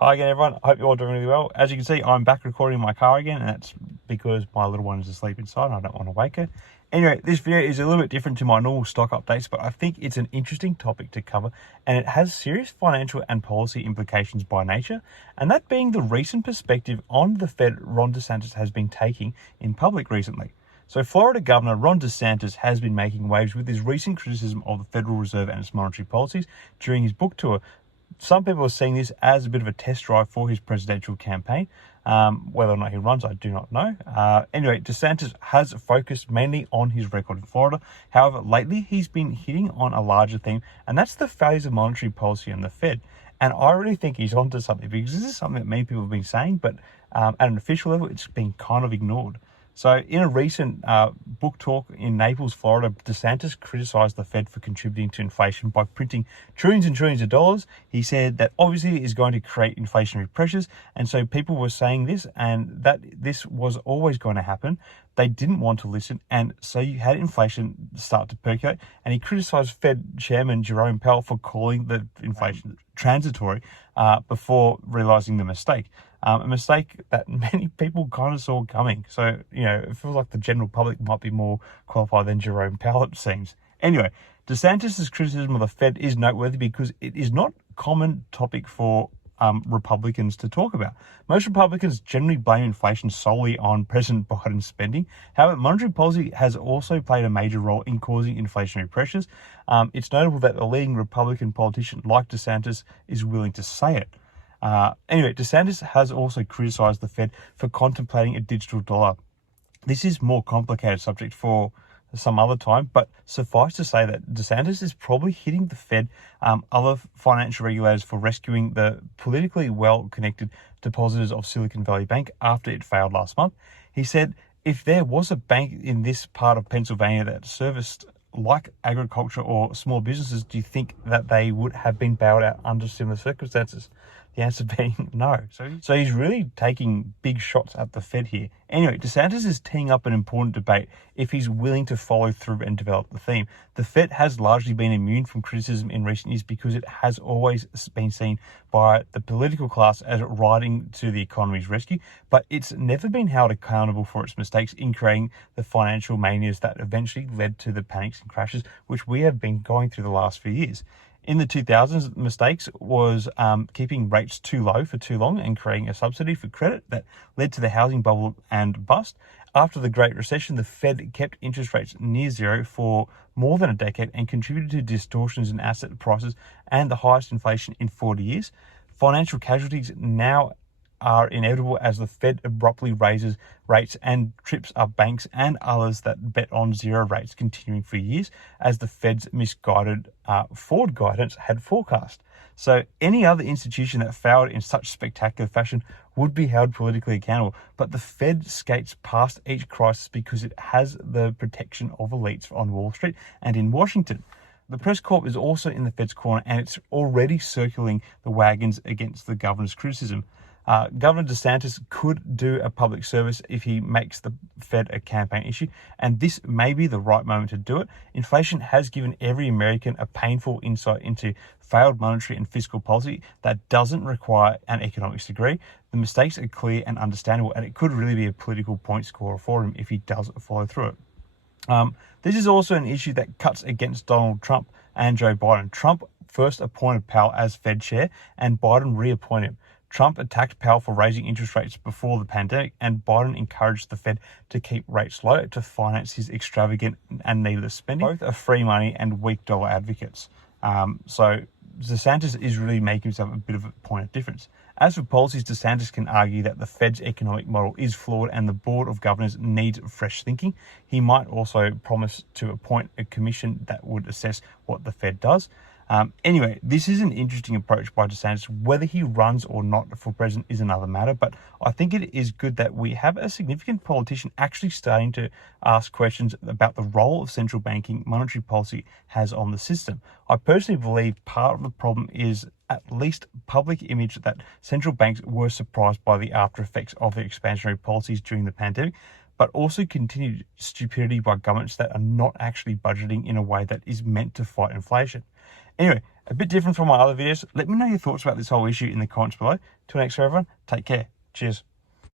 Hi again, everyone. I hope you're all doing really well. As you can see, I'm back recording in my car again, and that's because my little one is asleep inside and I don't want to wake her. Anyway, this video is a little bit different to my normal stock updates, but I think it's an interesting topic to cover, and it has serious financial and policy implications by nature, and that being the recent perspective on the Fed Ron DeSantis has been taking in public recently. So Florida Governor Ron DeSantis has been making waves with his recent criticism of the Federal Reserve and its monetary policies during his book tour. Some people are seeing this as a bit of a test drive for his presidential campaign. Whether or not he runs, I do not know. Anyway, DeSantis has focused mainly on his record in Florida. However, lately he's been hitting on a larger theme, and that's the phase of monetary policy and the Fed. And I really think he's onto something, because this is something that many people have been saying, but at an official level, it's been kind of ignored. So in a recent book talk in Naples, Florida, DeSantis criticized the Fed for contributing to inflation by printing trillions and trillions of dollars. He said that obviously it is going to create inflationary pressures. And so people were saying this, and that this was always going to happen. They didn't want to listen. And so you had inflation start to percolate. And he criticized Fed Chairman Jerome Powell for calling the inflation transitory before realizing the mistake. A mistake that many people kind of saw coming. So, it feels like the general public might be more qualified than Jerome Powell, it seems. Anyway, DeSantis' criticism of the Fed is noteworthy because it is not a common topic for Republicans to talk about. Most Republicans generally blame inflation solely on President Biden's spending. However, monetary policy has also played a major role in causing inflationary pressures. It's notable that a leading Republican politician like DeSantis is willing to say it. Anyway, DeSantis has also criticized the Fed for contemplating a digital dollar. This is a more complicated subject for some other time, but suffice to say that DeSantis is probably hitting the Fed, other financial regulators, for rescuing the politically well-connected depositors of Silicon Valley Bank after it failed last month. He said, if there was a bank in this part of Pennsylvania that serviced like agriculture or small businesses, do you think that they would have been bailed out under similar circumstances? The answer being no. So he's really taking big shots at the Fed here. Anyway, DeSantis is teeing up an important debate if he's willing to follow through and develop the theme. The Fed has largely been immune from criticism in recent years because it has always been seen by the political class as riding to the economy's rescue, but it's never been held accountable for its mistakes in creating the financial manias that eventually led to the panics and crashes which we have been going through the last few years. In the 2000s, mistakes was keeping rates too low for too long and creating a subsidy for credit that led to the housing bubble and bust. After the Great Recession, the Fed kept interest rates near zero for more than a decade and contributed to distortions in asset prices and the highest inflation in 40 years. Financial casualties now are inevitable as the Fed abruptly raises rates and trips up banks and others that bet on zero rates continuing for years, as the Fed's misguided forward guidance had forecast. So any other institution that failed in such spectacular fashion would be held politically accountable. But the Fed skates past each crisis because it has the protection of elites on Wall Street and in Washington. The press corps is also in the Fed's corner, and it's already circling the wagons against the governor's criticism. Governor DeSantis could do a public service if he makes the Fed a campaign issue, and this may be the right moment to do it. Inflation has given every American a painful insight into failed monetary and fiscal policy that doesn't require an economics degree. The mistakes are clear and understandable, and it could really be a political point scorer for him if he does follow through it. This is also an issue that cuts against Donald Trump and Joe Biden. Trump first appointed Powell as Fed chair, and Biden reappointed him. Trump attacked Powell for raising interest rates before the pandemic, and Biden encouraged the Fed to keep rates low to finance his extravagant and needless spending. Both are free money and weak dollar advocates. So DeSantis is really making himself a bit of a point of difference. As for policies, DeSantis can argue that the Fed's economic model is flawed and the Board of Governors needs fresh thinking. He might also promise to appoint a commission that would assess what the Fed does. Anyway, this is an interesting approach by DeSantis. Whether he runs or not for president is another matter, but I think it is good that we have a significant politician actually starting to ask questions about the role of central banking monetary policy has on the system. I personally believe part of the problem is at least public image that central banks were surprised by the after effects of their expansionary policies during the pandemic, but also continued stupidity by governments that are not actually budgeting in a way that is meant to fight inflation. Anyway, a bit different from my other videos. Let me know your thoughts about this whole issue in the comments below. Till next time, everyone, take care. Cheers.